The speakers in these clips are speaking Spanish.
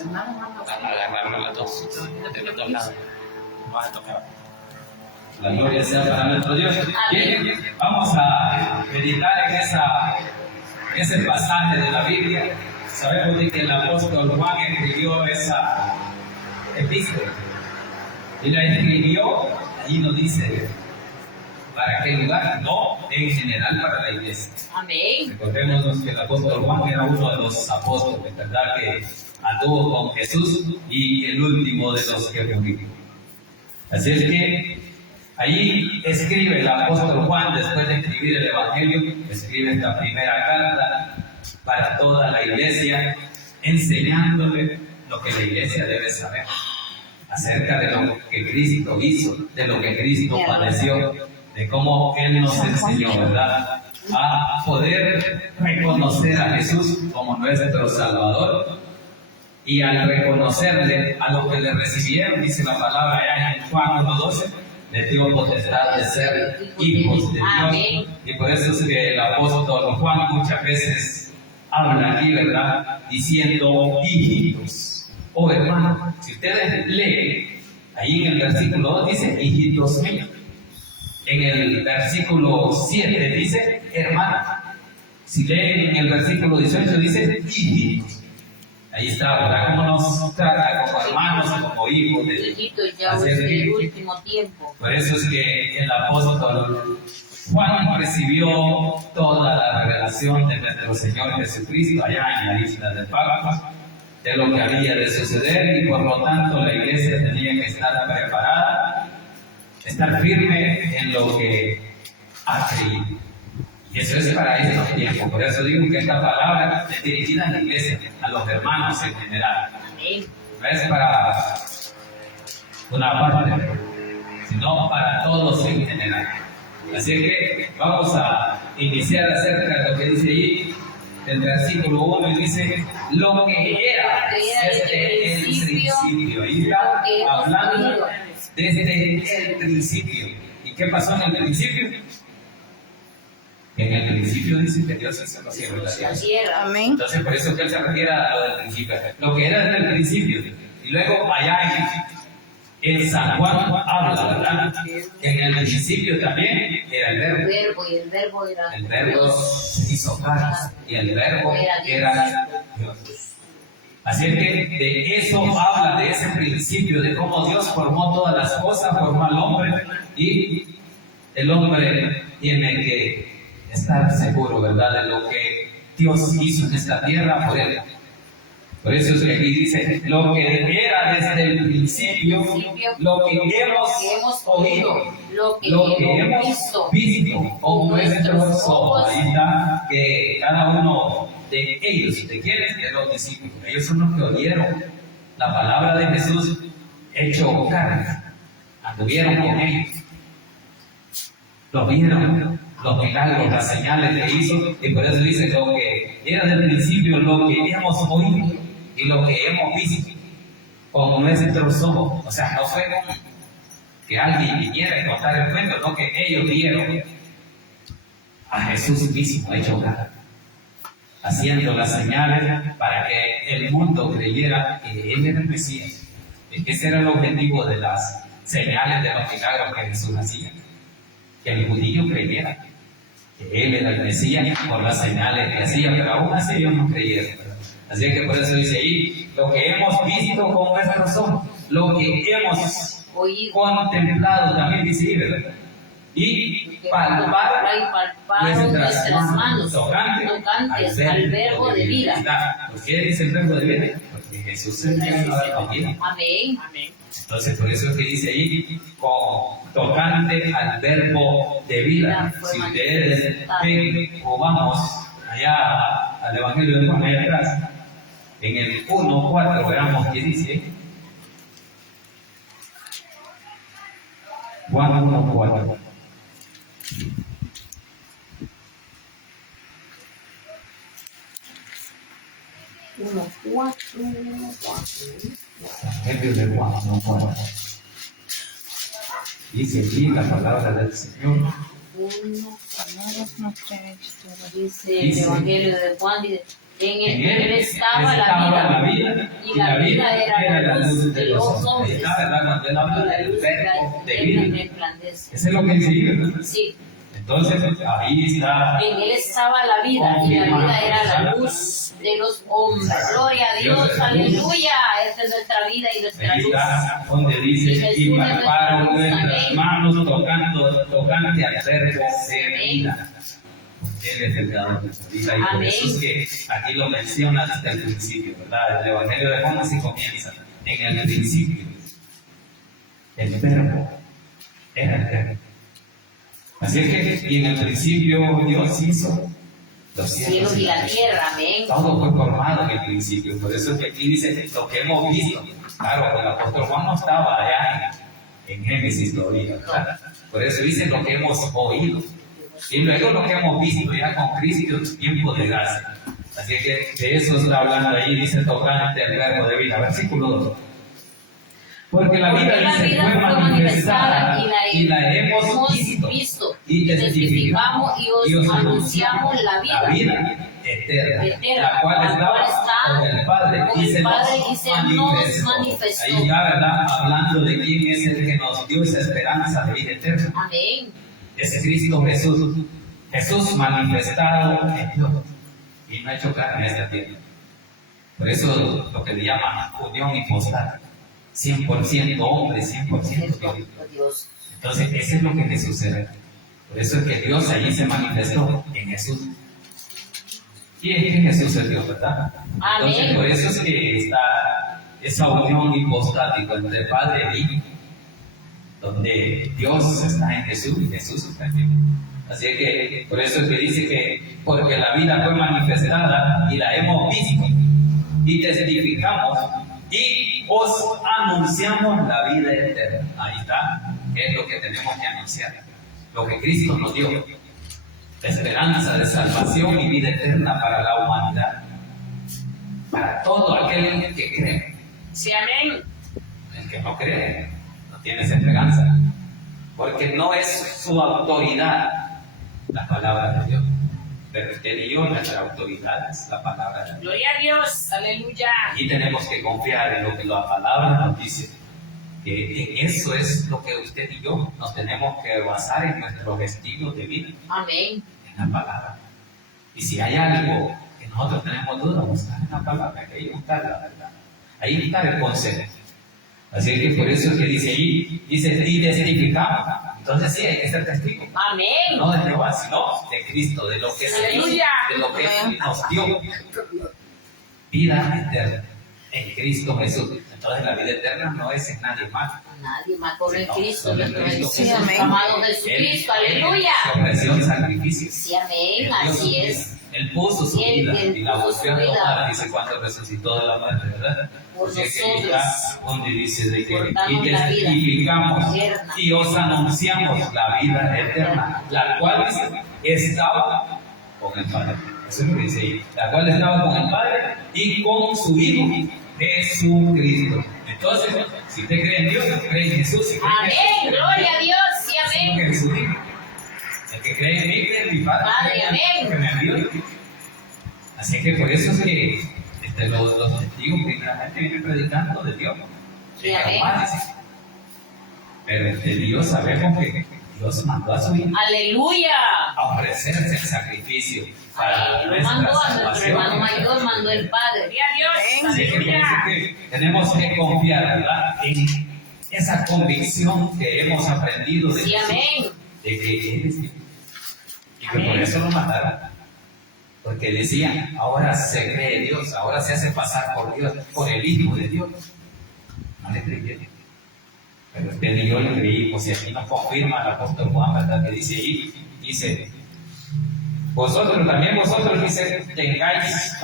agarrarlo las dos, de los dos lados. La gloria sea para nuestro Dios. Bien, vamos a meditar en ese pasaje de la Biblia. Sabemos de que el apóstol Juan escribió esa epístola. Y la escribió, ahí nos dice, ¿para qué lugar? No, en general para la iglesia. Amén. Recordemos que el apóstol Juan era uno de los apóstoles, ¿verdad? Que anduvo con Jesús y el último de los que murió. Así es que ahí escribe el apóstol Juan, después de escribir el Evangelio, escribe esta primera carta para toda la iglesia, enseñándole lo que la iglesia debe saber acerca de lo que Cristo hizo, de lo que Cristo padeció, de cómo Él nos enseñó, ¿verdad?, a poder reconocer a Jesús como nuestro Salvador. Y al reconocerle a los que le recibieron, dice la palabra allá en Juan 1:12, les dio potestad de ser hijos de Dios. Y por eso es que el apóstol Juan muchas veces habla aquí, ¿verdad?, diciendo hijitos o hermanos. Si ustedes leen, ahí en el versículo 2 dice hijitos míos. En el versículo 7 dice hermanos. Si leen en el versículo 18 dice hijitos. Ahí está, ¿verdad?, cómo nos trata como hermanos, como hijos de Hijitos, ya es el último tiempo. Por eso es que el apóstol Juan recibió toda la revelación de nuestro Señor Jesucristo allá en la isla de Patmos, de lo que había de suceder, y por lo tanto la iglesia tenía que estar preparada, estar firme en lo que ha creído. Y eso es para estos tiempos. Por eso digo que esta palabra es dirigida a la iglesia, a los hermanos en general. No es para una parte, sino para todos en general. Así que vamos a iniciar acerca de lo que dice ahí, el versículo 1, y dice, lo que era desde el principio. Ahí está hablando desde el principio. ¿Y qué pasó en el principio? En el principio dice que Dios hizo los cielos y la tierra. Amén. Entonces por eso que él se refiere a lo del principio. Lo que era desde el principio. Y luego allá en San Juan habla, ¿verdad?, que en el principio también era el verbo. Y el verbo era El verbo se hizo carne y el verbo era Dios. Así es que de eso habla, de ese principio, de cómo Dios formó todas las cosas, formó al hombre, y el hombre tiene que estar seguro, ¿verdad?, de lo que Dios hizo en esta tierra por él. Por eso es que aquí dice, lo que era desde el principio, lo que hemos oído, lo que hemos visto con nuestros ojos. Ahí está, que cada uno de ellos, ¿de quiénes? De los discípulos. Ellos son los que oyeron la palabra de Jesús hecho carne, anduvieron con ellos, los vieron, los milagros, las señales que hizo, y por eso dice lo que era del principio, lo que hemos oído y lo que hemos visto con nuestros ojos. O sea, no fue que alguien viniera y contar el cuento, no, que ellos vieron a Jesús mismo hecho carne, haciendo las señales para que el mundo creyera que Él era el Mesías. Es que ese era el objetivo de las señales, de los milagros que Jesús hacía, que el judío creyera que Él era el Mesías por las señales que hacía, pero aún así ellos no creyeron. Así que por eso dice ahí, lo que hemos visto con nuestros ojos, lo que hemos contemplado, también dice ahí, ¿verdad?, y palpar nuestras manos tocantes al verbo de vida. ¿Por qué dice el verbo de vida? Porque Jesús es el que la vida. Amén. Entonces por eso es que dice ahí, tocante al verbo de vida. Si ustedes ven o vamos allá al Evangelio de Juan, allá atrás, en el 1:4, veamos qué dice. Juan 1:4. Evangelio de Juan 1:4. Dice aquí la palabra del Señor. Dice el Evangelio de Juan, dice, en él estaba la vida, y la vida era la luz de los hombres. Está, ¿verdad? Cuando él habla del verbo de vida. Resplandece. Eso es lo que dice ahí, ¿verdad? Sí, Entonces, ahí está. en él estaba la vida, y la vida era la luz de los hombres. Gloria a Dios, aleluya. Esta es nuestra vida y nuestra Ahí luz. está donde dice, y palparon nuestras manos tocante al verbo de vida. Él es el dador de nuestra vida. Y por eso es que aquí lo menciona desde el principio, ¿verdad? El Evangelio de Juan así comienza. En el principio, el verbo era el verbo. Así es que, y en el principio Dios hizo los cielos y la tierra, amén. Todo fue formado en el principio. Por eso es que aquí dice lo que hemos visto. Claro, el apóstol Juan no estaba allá en Génesis todavía, ¿verdad? Por eso dice lo que hemos oído. Y luego lo que hemos visto ya con Cristo en tiempo de gracia. Así que de eso está hablando ahí, dice tocante al verbo de vida. Versículo 2. Porque la vida, dice, fue manifestada y la hemos visto y testificamos y os anunciamos la vida eterna, la cual estaba con el Padre y se nos manifestó. Ahí ya, ¿verdad? Hablando de quién es el que nos dio esa esperanza de vida eterna. Amén. Es Cristo Jesús. Jesús manifestado en Dios y no ha hecho carne en esta tierra. Por eso lo que le llama unión hipostática. 100% hombre, 100% Dios. Entonces, eso es lo que le sucede. Por eso es que Dios allí se manifestó en Jesús. Y es que Jesús es Dios, ¿verdad? Entonces, por eso es que está esa unión hipostática entre Padre e Hijo, donde Dios está en Jesús y Jesús está en Dios. Así que, por eso es que dice que, porque la vida fue manifestada y la hemos visto y testificamos y os anunciamos la vida eterna. Ahí está, que es lo que tenemos que anunciar, lo que Cristo nos dio, la esperanza de salvación y vida eterna para la humanidad, para todo aquel que cree. Sí, amén. El que no cree no tiene esa esperanza, porque no es su autoridad la palabra de Dios. Pero usted y yo, nuestra autoridad es la palabra de Dios. Gloria a Dios, aleluya. Y tenemos que confiar en lo que la palabra nos dice. Que en eso es lo que usted y yo nos tenemos que basar en nuestro estilo de vida. Amén. En la palabra. Y si hay algo que nosotros tenemos duda, buscar en la palabra, que ahí está la verdad. Ahí está el consejo. Así que por eso es que dice ahí, dice, y testificamos. Entonces sí, hay que ser testigo. Amén. No de Jehová, sino de Cristo, de lo que se hizo, de lo que Él nos dio. Vida eterna en Cristo Jesús. Entonces la vida eterna no es en nadie más. Nadie más corre en Cristo, solo en Cristo sí, Jesús. amado Jesucristo, aleluya. Se ofreció en sacrificio. Sí, amén, así es. Él puso su vida y la puso volvió a su vida. tomar, dice cuando resucitó de la muerte, ¿verdad? Por Porque nosotros. ahí está donde dice de que Portamos y la vida testificamos eterna. y os anunciamos la vida eterna, la cual dice, estaba con el Padre. Eso es lo que dice ahí. La cual estaba con el Padre y con su Hijo Jesucristo. Entonces, si usted cree en Dios, cree en Jesús. Si cree en Amén, Jesús, gloria a Dios, sí, es lo amén. que Jesús dijo. El que cree en mí, cree en mi Padre. Padre, amén. Que me envió. Así que por eso es que los testigos primeramente vienen predicando de Dios. Sí, amén. Pero de Dios sabemos que Dios mandó a su Hijo Aleluya. a ofrecerse el sacrificio para Lo nuestra mandó a nuestro salvación. hermano mayor, mandó el Padre. Gloria a Dios, Así que por eso aleluya. es que tenemos que confiar, ¿verdad?, en esa convicción que hemos aprendido de Sí, Jesús, amén. de que Él es Dios. Y que por eso lo mataron. Porque decían, ahora se cree Dios, ahora se hace pasar por Dios, por el Hijo de Dios. No le creyeron. Pero usted y yo le creímos, y aquí nos confirma el apóstol Juan, ¿verdad? Que dice ahí, dice, vosotros dice, tengáis,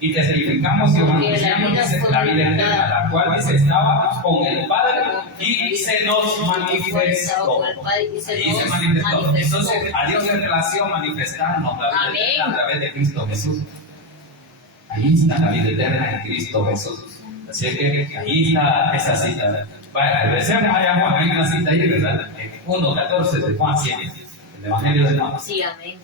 y testificamos y os anunciamos, dice, la vida eterna, la cual dice, estaba con el Padre y se nos manifestó. Y se manifestó. Entonces, a Dios le plació manifestarnos la vida eterna a través de Cristo Jesús. Ahí está la vida eterna en Cristo Jesús. Así que ahí está esa cita. Bueno, regresemos allá, Juan, hay una cita ahí, ¿verdad? En 1:14 de Juan 7. El Evangelio de Juan. Sí, amén.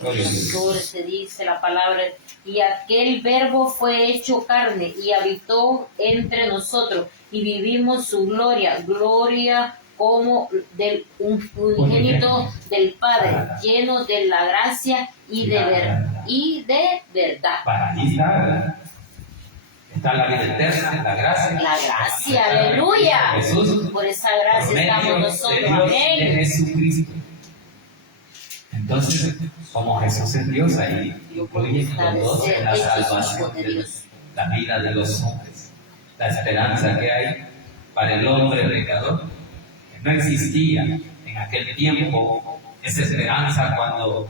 Gloria a Dios. 14 dice la palabra, y aquel verbo fue hecho carne y habitó entre nosotros y vivimos su gloria, gloria como del unigénito del Padre, lleno de la gracia y de verdad. Para ahí está, ¿verdad? Está la vida eterna, la gracia. La gracia, aleluya. Jesús, Por esa por gracia medio estamos de nosotros, Dios, de amén. Jesucristo. Entonces, como Jesús es Dios, ahí incluyen los dos en la salvación de Dios, la vida de los hombres, la esperanza que hay para el hombre pecador, que no existía en aquel tiempo esa esperanza cuando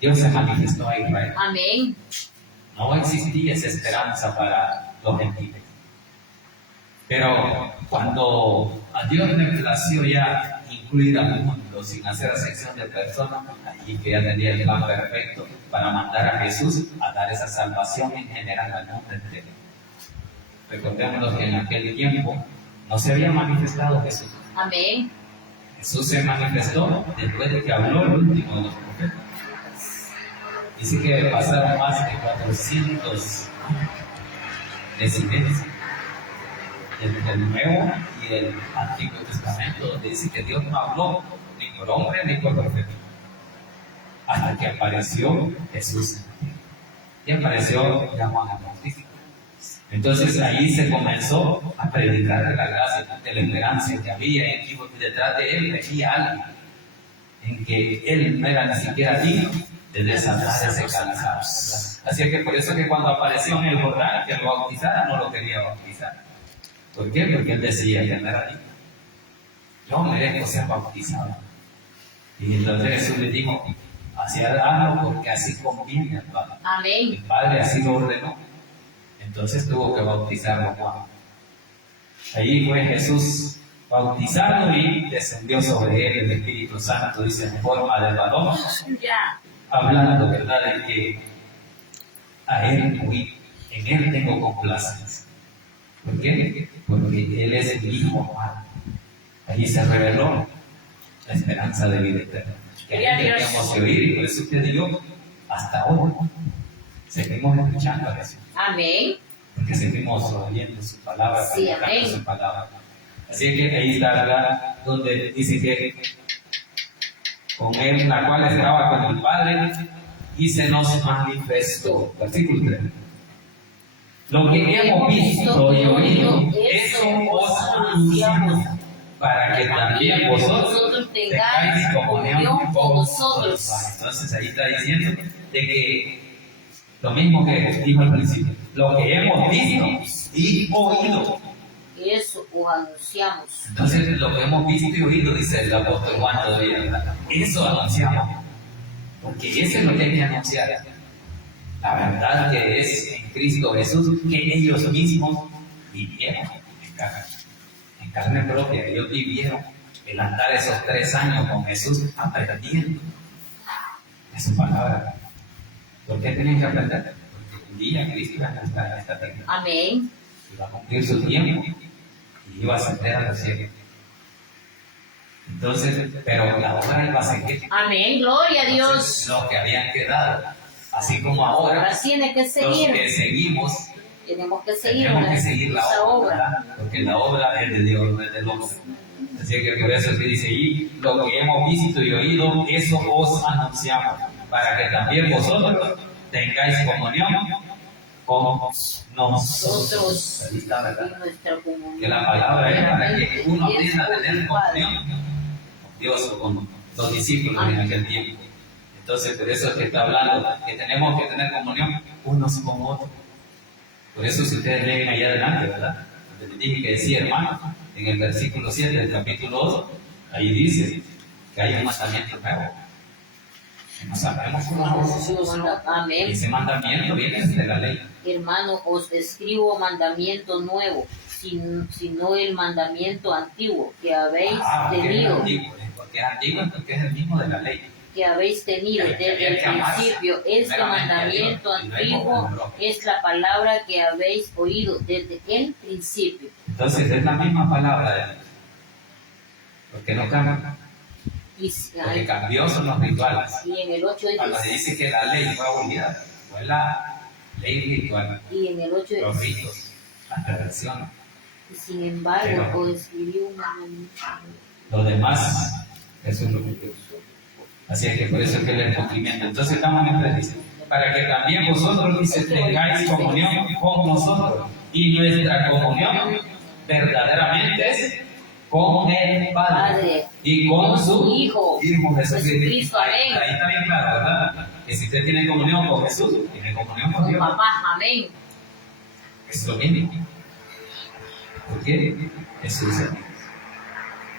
Dios se manifestó a Israel. Amén. No existía esa esperanza para los gentiles. Pero cuando a Dios le plació ya incluir al mundo sin hacer acepción de personas, allí que ya tenía el plan perfecto para mandar a Jesús a dar esa salvación en general al mundo entero. Recordémonos que en aquel tiempo no se había manifestado Jesús. Amén. Jesús se manifestó después de que habló el último de los profetas. Dice que pasaron más de 400 de silencio del Nuevo y del Antiguo Testamento, donde dice que Dios no habló ni por hombre ni por profeta, hasta que apareció Jesús y apareció ya Juan el Bautista. Entonces ahí se comenzó a predicar de la gracia, de la esperanza que había en detrás de él venía alguien en que él no era ni siquiera digno de desatar ese calzado. Así que por eso que cuando apareció en el Jordán que lo bautizara, no lo quería bautizar. ¿Por qué? Porque él decía que no era digno. Yo merezco ser bautizado. Y entonces Jesús le dijo, así hazlo porque así conviene al Padre. Amén. El Padre así lo ordenó. Entonces tuvo que bautizarlo a Juan. Ahí fue Jesús bautizado y descendió sobre él el Espíritu Santo, dice, en forma de varón, Ya. hablando, ¿verdad?, de que a él oí, en él tengo complacencia. ¿Por qué? Porque él es mi hijo amado. Allí se reveló la esperanza de vida eterna. Que teníamos que oír, y por eso te digo, hasta ahora seguimos escuchando a Jesús. Amén. Porque seguimos oyendo su palabra, Sí, predicando amén. su palabra. Así que ahí está, ¿verdad?, donde dice que con él, la cual estaba con el Padre, y se nos manifestó. Versículo 3. Lo que hemos visto y oído, eso os anunciamos, para que también vosotros tengáis comunión con nosotros. Entonces ahí está diciendo de que lo mismo que dijo al principio, lo que hemos visto y oído. Eso os anunciamos. Entonces lo que hemos visto y oído, dice el apóstol Juan todavía, ¿verdad? Eso anunciamos, porque eso es lo que hay que anunciar. La verdad que es en Cristo Jesús, que ellos mismos vivieron en carne propia. Ellos vivieron el andar esos 3 años con Jesús aprendiendo de su palabra. ¿Por qué tienen que aprender? Porque un día Cristo iba a estar en esta tierra. Amén. Iba a cumplir su tiempo y iba a ascender a los cielos. Entonces, pero la obra iba a seguir. Amén. Gloria a Dios. Entonces, los que habían quedado, así como ahora, Ahora tiene que los seguir. que seguimos, Tenemos que seguir. tenemos que seguir la esa obra, ¿verdad? Porque la obra es de Dios, no es del hombre. Así que por eso que dice ahí, lo que hemos visto y oído, eso os anunciamos, para que también vosotros tengáis comunión con nosotros. Ahí está, ¿verdad? En nuestra comunión. Que la palabra es para que uno Y es tienda a con tener el Padre. comunión con Dios o con los discípulos en aquel tiempo. Entonces, por eso es que está hablando que tenemos que tener comunión unos con otros. Por eso, si ustedes leen allá adelante, ¿verdad? Donde les dije que decía, hermano, en el versículo 7 del capítulo 2, ahí dice que hay un mandamiento nuevo. Que no sabemos cómo. Amén. Ese mandamiento viene de la ley. Hermano, os escribo mandamiento nuevo, sino el mandamiento antiguo que habéis Porque es tenido, antiguo. Porque es antiguo, porque es el mismo de la ley. que habéis tenido desde el principio. Este mandamiento antiguo es la palabra que habéis oído desde el principio. Entonces es la misma palabra de Dios. Porque no cambia. Lo que cambió son los rituales. Y en el 8 Cuando se dice que la ley fue abolida, fue la ley ritual, y en el 8 los ritos, las tradiciones. y sin embargo, Pero- o escribió una Lo demás, eso es lo que Dios. Así es que por eso es que Él es cumplimiento. Entonces estamos en esta dice, para que también vosotros, dice, tengáis comunión con nosotros. Y nuestra comunión verdaderamente es con el Padre y con su Hijo Jesucristo. Ahí amén. está bien claro, ¿verdad? Que si usted tiene comunión con Jesús, tiene comunión con Con Dios. papá, amén. Es lo mismo. ¿Por qué? Jesús es Dios.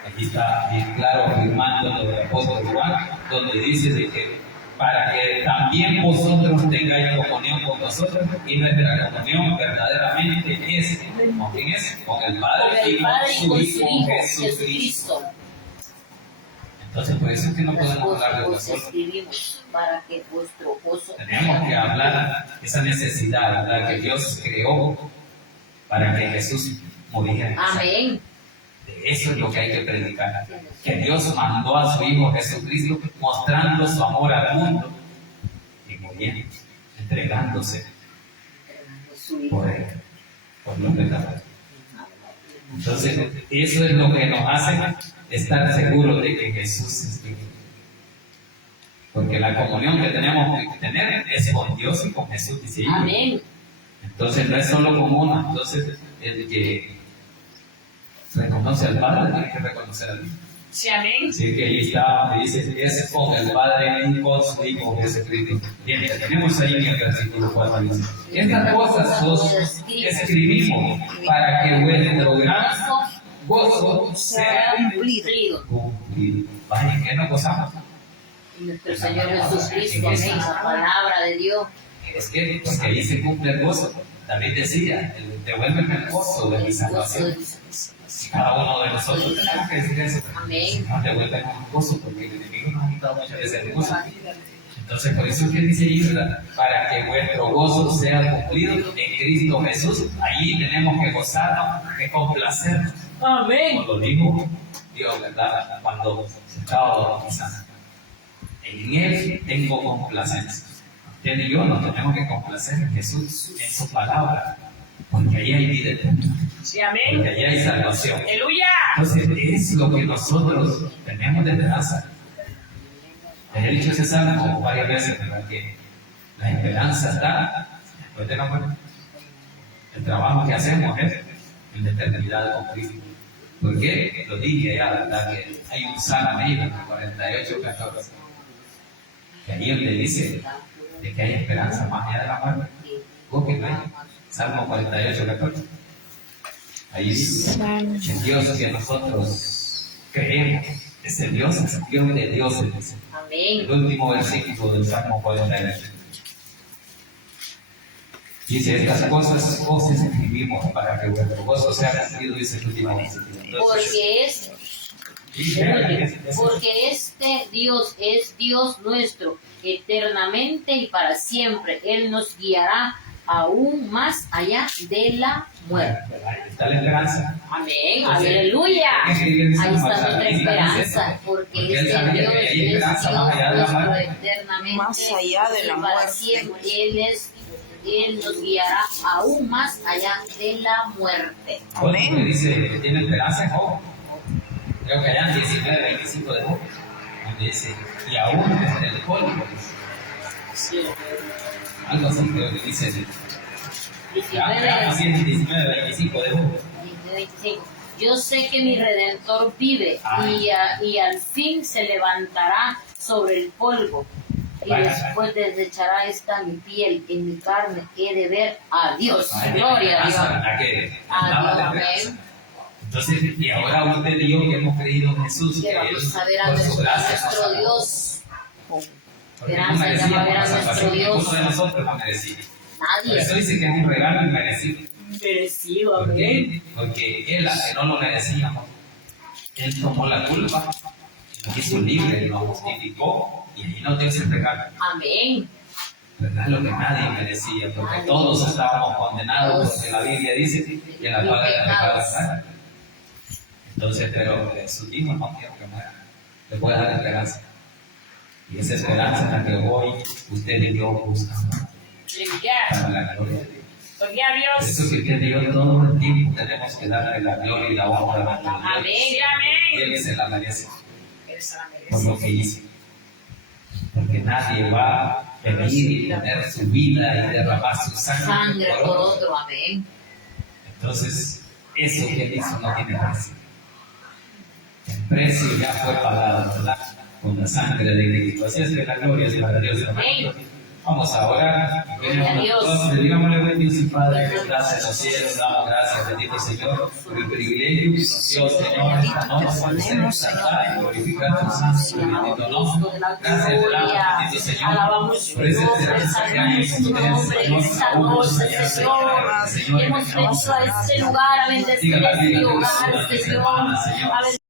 Aquí está bien claro afirmando lo del apóstol Juan, donde dice de que para que también vosotros tengáis comunión con nosotros, y nuestra comunión verdaderamente es, ¿con quién es? Con el Con Padre el y con Padre y su con su Hijo Hijo Jesucristo. Jesucristo. Entonces por eso es que no podemos hablar de Os nosotros. escribimos para que vuestro gozo Tenemos que hablar esa necesidad, ¿verdad? Que Dios creó para que Jesús muriera. amén. De eso es lo que hay que predicar. Que Dios mandó a su Hijo Jesucristo mostrando su amor al mundo y muriendo, entregándose Su Hijo. por los pecadores. Entonces, eso es lo que nos hace estar seguros de que Jesús es Dios. Porque la comunión que tenemos que tener es con Dios y con Jesús, dice ella. Amén. Entonces no es solo con uno, entonces el que reconoce al Padre tiene que reconocer al Hijo. Sí, amén. Así que ahí está, dice, es con el Padre y con su Hijo Jesucristo. Bien, tenemos ahí en el versículo 4, dice, estas cosas os escribimos para que vuestro gran gozo sea Cumplido. cumplido. Vaya, ¿qué nos gozamos? Nuestro Señor Jesucristo, amén. La palabra de Dios. Es que, porque ahí se cumple el gozo. David decía, devuélveme el gozo de mi salvación. Si cada uno de nosotros tenemos que decir eso. Amén. No devuélveme el gozo, porque el enemigo nos ha quitado muchas veces el gozo. Entonces, por eso es que dice ahí, ¿verdad? Para que vuestro gozo sea cumplido en Cristo Jesús. Allí tenemos que gozarnos, que complacernos. Amén. Como lo dijo Dios, ¿verdad? Cuando se estaba bautizando. En Él tengo complacencia. Usted y yo nos tenemos que complacer en Jesús, en su palabra, porque ahí hay vida eterna, Sí, amén. porque ahí hay salvación. Aleluya. Entonces, es lo que nosotros tenemos de esperanza. Les he dicho ese salmo varias veces, ¿verdad? Que la esperanza está después de la muerte. El trabajo que hacemos es en la eternidad con Cristo. ¿Por qué? Lo dije ya, ¿verdad? Que hay un salmo ahí, en el 48:14, que ahí donde dice de que hay esperanza más allá de la muerte. Búsquenlo ahí, Salmo 48:14. Ahí dice, el Dios que nosotros creemos es el Dios de dioses, dice. Amén. El último versículo del Salmo 48. Dice, estas cosas os escribimos para que vuestro gozo sea cumplido, dice el último versículo. Entonces, Porque este Dios es Dios nuestro, eternamente y para siempre. Él nos guiará aún más allá de la muerte. ahí está la esperanza. Amén, aleluya. Ahí está nuestra esperanza, porque este Dios es Dios nuestro eternamente Más allá de la y para muerte. siempre. Él nos guiará aún más allá de la muerte. Otro que Amén. dice que tiene esperanza en Job. Creo que allá en 19:25 de Job, donde dice, y aún desde el polvo. Algo así creo que dice. Así es 19:25 de Job. 25. Yo sé que mi Redentor vive y al fin se levantará sobre el polvo y después desechará esta mi piel, en mi carne he de ver a Dios. Gloria a Dios. ¿A qué? A Daba Dios, la amén. esperanza. Entonces, y ahora usted y yo que hemos creído en Jesús, Que que vamos Él, a ver a por su gracia, nuestro nos salvó. Dios. Porque no Esperanza, merecíamos llama a ver a la nuestro salvación, Dios. ninguno de nosotros lo merecía. Por Nadie. eso dice que es un regalo inmerecido. Merecido, ¿Por amén. qué? Porque Él, que no lo merecíamos, Él tomó la culpa, nos hizo libre, nos justificó y ahí nos dio ese regalo. Amén. ¿Verdad? Lo que nadie merecía, porque todos estábamos condenados, porque la Biblia dice que la paga del pecado es muerte. Entonces, pero Jesús dijo, no quiero que muera. le puede dar esperanza. Y esa esperanza es la que hoy usted y yo buscamos para la gloria de Dios. Por eso que Dios todo el tiempo tenemos que darle la gloria y la honra a nuestro Dios. Él se la merece por lo que hizo. Porque nadie va a venir y poner su vida y derramar su sangre por otro. Amén. Entonces, eso que él hizo no tiene precio. El precio ya fue pagado, ¿verdad? Con la sangre de Cristo. Así es que la gloria es para Dios, hermano. Vamos a orar. Digámosle, buen Dios y Padre, que estás en los cielos, damos gracias, bendito Señor, por el privilegio que nos dio, Señor, esta noche, ser exaltar y glorificar tu santo y bendito nombre. Gracias, bendito Señor, por ese tercer año que ustedes Señor, hemos venido a este lugar a bendecir este hogar, Señor, a